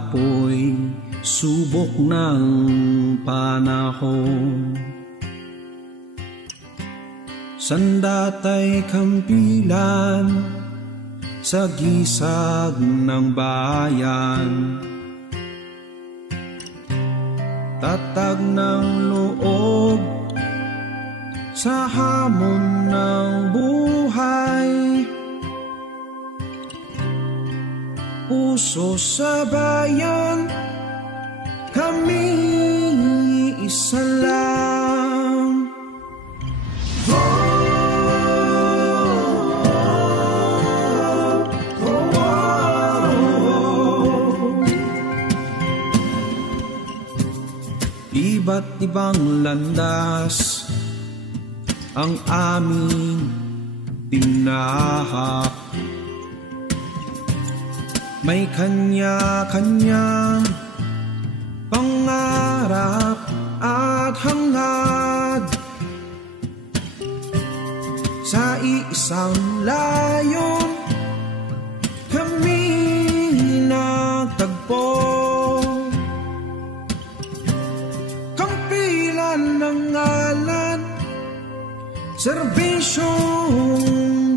apoy, subok ng panahon. Sandatay kampilan sa gisag ng bayan, tatag ng loob sa hamon ng buhay. Puso sa bayan, kami isa lang. Iba't ibang landas ang aming tinahak. May kanya-kanyang pangarap at hangad. Sa isang layon kami nagtagpo. Kampilan ng ngalan, serbisyong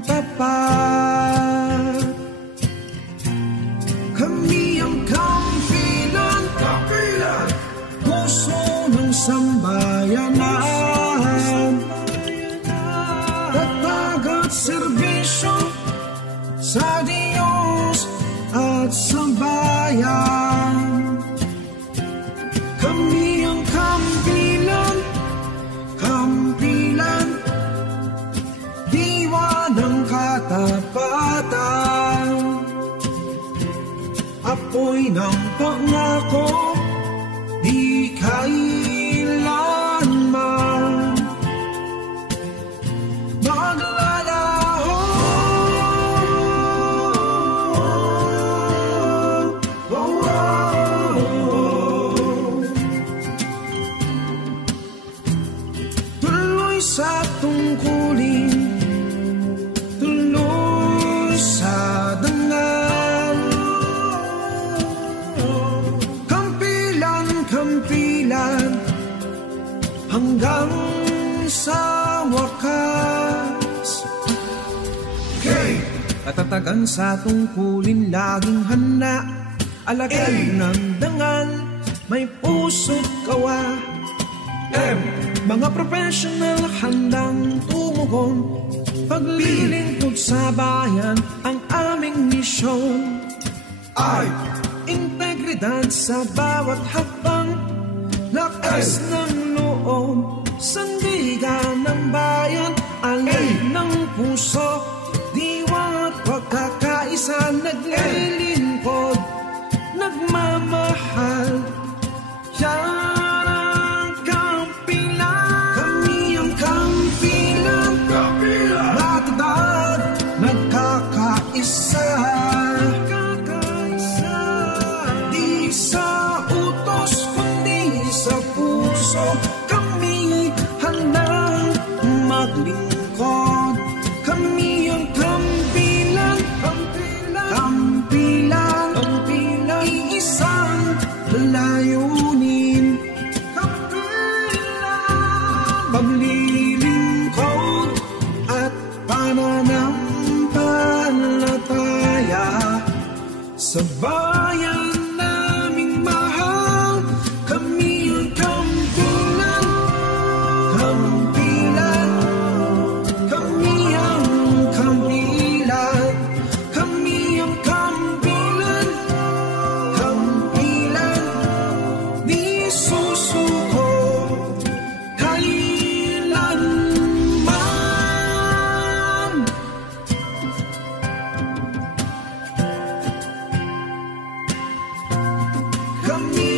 tapat. Kami ang kampilan, puso ng sambayanan. Tatag at serbisyo sa Diyos at sa bayan. Kami ang kampilan, diwa ng katapatan. Apoy ng pangako, di kailanman maglalaho. Tuloy sa tungkulin, tuloy sa dangal. Kampilan hanggang sa wakas. Katatagan sa tungkulin, laging handa. Alagad ng dangal, may puso't kawa. Mga professional handang tumugon, paglilingkod sa bayan ang aming misyon. Integridad sa bawat hakbang, lakas ng loob, sandigan ng bayan, alay ng puso, diwa at pagkakaisa, naglilingkod, nagmamahal. Yan ang kampilan. Kami ang kampilan, matatag, nagkakaisa. Kami handang maglingkod. Kami ang kampilan, iisang layunin. Paglilingkod at pananampalataya sa bayan naming mahal. Kami ang kampilan, kami ang kampilan, kami ang kampilan, di susuko kailanman. Kami